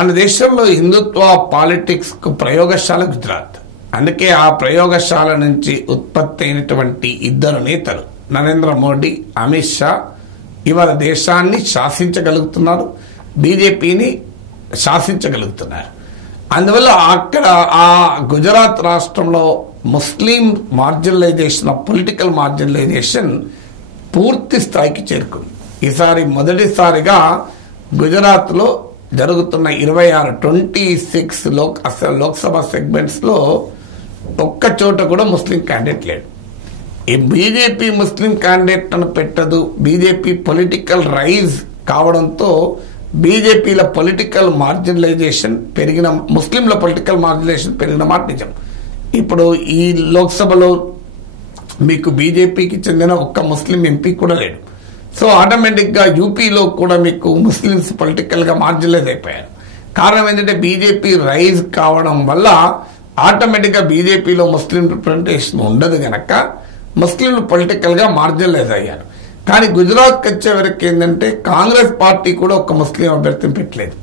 మన దేశంలో హిందుత్వ పాలిటిక్స్ కు ప్రయోగశాల గుజరాత్. అందుకే ఆ ప్రయోగశాల నుంచి ఉత్పత్తి అయినటువంటి ఇద్దరు నేతలు నరేంద్ర మోడీ, అమిత్ షా ఇవాళ దేశాన్ని శాసించగలుగుతున్నారు, బీజేపీని శాసించగలుగుతున్నారు. అందువల్ల అక్కడ ఆ గుజరాత్ రాష్ట్రంలో ముస్లిం మార్జినలైజేషన్, పొలిటికల్ మార్జినలైజేషన్ పూర్తి స్థాయికి చేరుకుంది. ఈసారి మొదటిసారిగా గుజరాత్లో జరుగుతున్న 26 లోక్సభ సెగ్మెంట్స్ లో ఒక్క చోట కూడా ముస్లిం క్యాండిడేట్ లేడు. ఈ బీజేపీ ముస్లిం క్యాండిడేట్ అని పెట్టదు. బీజేపీ పొలిటికల్ రైజ్ కావడంతో బీజేపీల పొలిటికల్ మార్జినలైజేషన్ పెరిగిన, ముస్లింల పొలిటికల్ మార్జినలైజేషన్ పెరిగిన మాట నిజం. ఇప్పుడు ఈ లోక్సభలో మీకు బీజేపీకి చెందిన ఒక్క ముస్లిం ఎంపీ కూడా లేడు. సో ఆటోమేటిక్ గా యూపీలో కూడా మీకు ముస్లిమ్స్ పొలిటికల్ గా మార్జినలైజ్ అయిపోయారు. కారణం ఏంటంటే బీజేపీ రైజ్ కావడం వల్ల ఆటోమేటిక్ గా బీజేపీలో ముస్లిం రిప్రజెంటేషన్ ఉండదు గనక ముస్లింలు పొలిటికల్ గా మార్జినలైజ్ అయ్యారు. కానీ గుజరాత్కి వచ్చే వరకు ఏంటంటే కాంగ్రెస్ పార్టీ కూడా ఒక ముస్లిం అభ్యర్థిని పెట్టలేదు.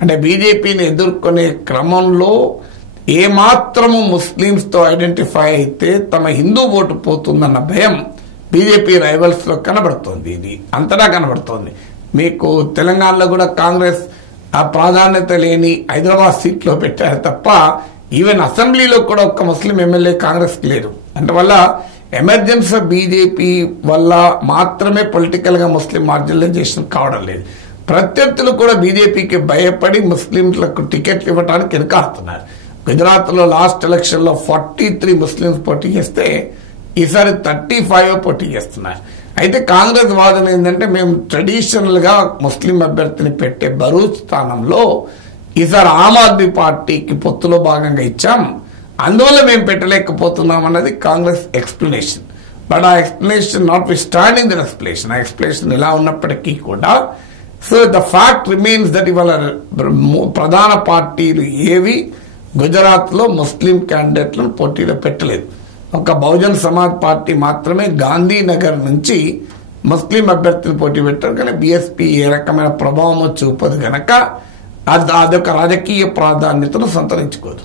అంటే బీజేపీని ఎదుర్కొనే క్రమంలో ఏమాత్రము ముస్లింస్ తో ఐడెంటిఫై అయితే తమ హిందూ ఓటు పోతుందన్న భయం బీజేపీ రైవల్స్ లో కనబడుతోంది. ఇది అంతటా కనబడుతోంది. మీకు తెలంగాణలో కూడా కాంగ్రెస్ ఆ ప్రాధాన్యత లేని హైదరాబాద్ సీట్లో పెట్టారు తప్ప ఈవెన్ అసెంబ్లీలో కూడా ఒక్క ముస్లిం ఎమ్మెల్యే కాంగ్రెస్ లేరు. అందువల్ల ఎమర్జెన్సీ బీజేపీ వల్ల మాత్రమే పొలిటికల్ గా ముస్లిం మార్జినలైజేషన్ కావడం లేదు. ప్రత్యర్థులు కూడా బీజేపీకి భయపడి ముస్లింలకు టికెట్లు ఇవ్వడానికి వెనుకాడుతున్నారు. గుజరాత్ లో లాస్ట్ ఎలక్షన్ లో 43 ముస్లింస్ పోటీ చేస్తే ఈసారి 35 పోటీ చేస్తున్నారు. అయితే కాంగ్రెస్ వాదన ఏంటంటే మేము ట్రెడిషనల్ గా ముస్లిం అభ్యర్థిని పెట్టే భరూచ్ స్థానంలో ఈసారి ఆమ్ ఆద్మీ పార్టీకి పొత్తులో భాగంగా ఇచ్చాం, అందువల్ల మేము పెట్టలేకపోతున్నాం అన్నది కాంగ్రెస్ ఎక్స్ప్లెనేషన్. బట్ ఆ explanation notwithstanding the explanation, ఆ ఎక్స్ప్లెనేషన్ ఎలా ఉన్నప్పటికీ కూడా so the fact remains that ఇవాళ ప్రధాన పార్టీలు ఏవి గుజరాత్ లో ముస్లిం క్యాండిడేట్లను పోటీలో పెట్టలేదు. ఒక బహుజన్ సమాజ్ పార్టీ మాత్రమే గాంధీనగర్ నుంచి ముస్లిం అభ్యర్థిని పోటీ పెట్టారు. కానీ బీఎస్పీ ఏ రకమైన ప్రభావం చూపదు గనక అదొక రాజకీయ ప్రాధాన్యతను సంతరించుకోదు.